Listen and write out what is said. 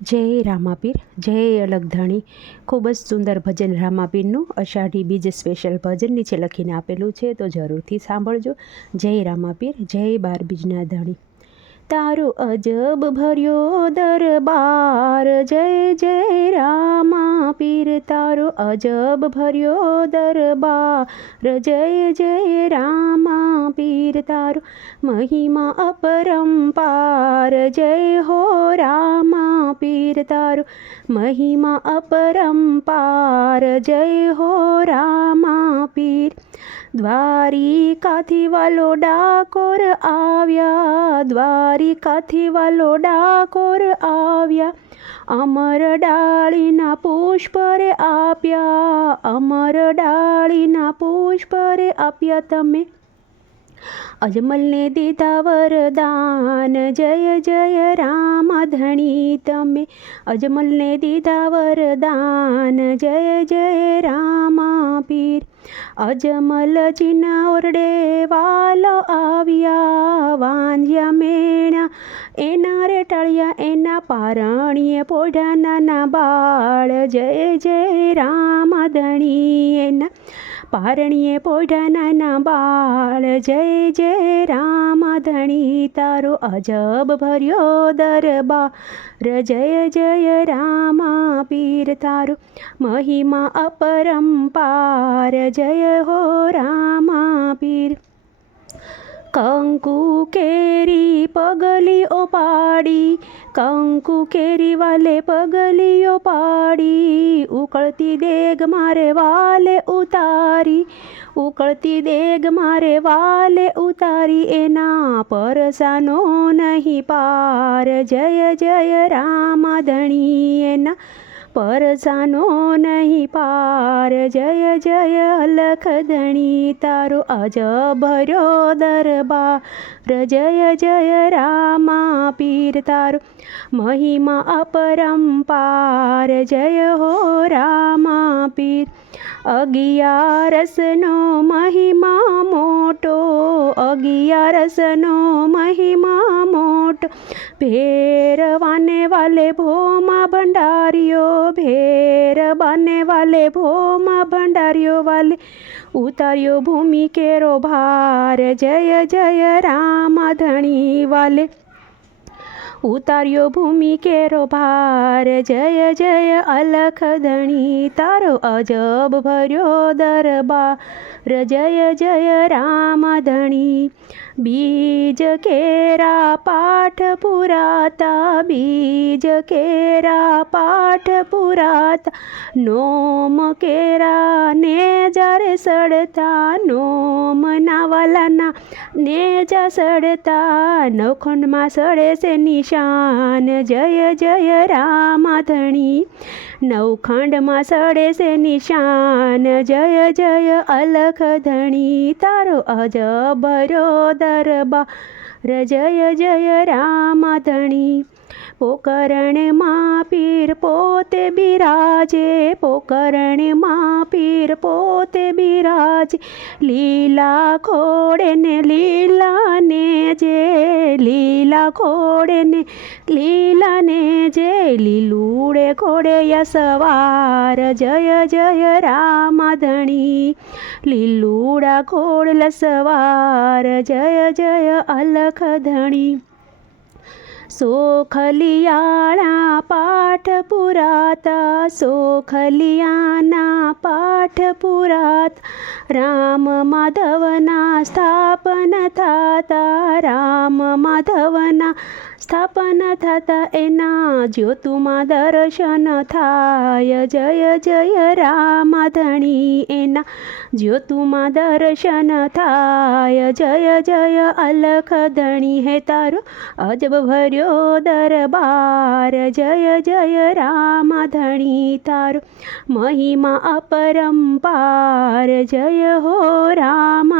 જય રામાપીર, જય અલગધણી. ખૂબ જ સુંદર ભજન રામાપીરનું અષાઢી બીજ સ્પેશિયલ ભજન નીચે લખીને આપેલું છે, તો જરૂરથી સાંભળજો. જય રામાપીર, જય બાર બીજના ધણી. તારો અજબ ભર્યો દરબાર, જય જય રામા. પીર તારો અજબ ભર્યો દરબાર જય જય રામા પીર તારો મહિમા અપરંપાર જય હો રામા પીર તારો મહિમા અપરંપાર જય હો રામ દ્વારિકાથી વાલો ડાકોર આવ્યા, દ્વારિકાથી વાલો ડાકોર આવ્યા, અમર ડાળીના પુષ્પરે આપ્યા, અમર ડાળીના પુષ્પરે આપ્યા તમે. અજમલને દીધા વરદાન, જય જય રામ ધણી તમે. અજમલને દીધા વરદાન, જય જય રામા પીર અજમલજીના ઓરડે વાલો આવ્યા, વાંજ્યા મેણા એના રે ટાળિયા એના પારણીએ પોઢા નાના બાળ. જય જય રામ ધણી એના પારણીએ પોઢા નાના બાળ, જય જય રામ, ધણી, તારો અજબ ભર્યો દરબાર, જય જય રામ, પીર, તારો મહિમા અપરંપાર, જય, હો રામ, પીર. કંકુ કેરી પગલી પાડી કંકુ કેરી વાલે પગલીઓ પાડી, ઉકળતી દેગ મારે વાલે ઉતારી, ઉકળતી દેગ મારે વાલે ઉતારી, એના પરસાનો નહીં પાર. જય જય રામ ધણી એના પરસાનો નહીં પાર. જય જય લખધણી તારો અજ ભર્યો દરબાર. જય જય, રામા પીર, તારો મહિમા અપરંપાર. જય હો, રામા પીર. અગિયારસનો મહિમા મોટો અગિયારસનો મહિમા મોટો. ભેરવાને વાલે ભોમાં ભંડાર્યો ભેરવાને વાલે ભોમાં ભંડાર્યો વાલે. ઉતાર્યો ભૂમિ કેરો ભાર, જય જય રામ ધણી વાલે. ઉતાર્યો ભૂમિ કેરો ભાર. જય જય અલખ ધણી તારો અજબ ભર્યો દરબાર. જય જય રામધણી. બીજ કેરા પાઠ પુરાતા, બીજ કેરા પાઠ પુરાતા. નોમ કેરા ને જ્યારે સડતા, નોમ નાવાલાના ને જા સડતા. નવખંડમાં સડે છે નિશાન, જય જય રામાધણી. નવખંડમાં સડે છે નિશાન, જય જય અલખ ધણી તારો અજબરો દરબાર જય જય રામ ધણી. પોકરણમાં પીર પોતે બિરાજે પોકરણમાં પીર પોતે બિરાજે. લીલા ખોડે ને લીલા ને જે, લીલા ખોડે ને લીલા ને જે. લીલુડે ખોડે યસવાર જય જય રામ ધણી લીલુડા ખોડ લસવાર, જય જય અલખ ધણી સોખલિયાળા પાઠ પુરાતા સોખલિયાના પાઠ પુરાત રામ માધવના સ્થાપન થતા રામ માધવના સ્થાપન થતા એના જ્યોતુમાં દર્શન થાય. જય જય રામ ધણી એના જ્યોતુમાં દર્શન થાય. જય જય અલખ ધણી હે તારો અજબ ભર્યો દરબાર. જય જય રામ ધણી તારો મહિમા અપરંપાર. જય હો રામ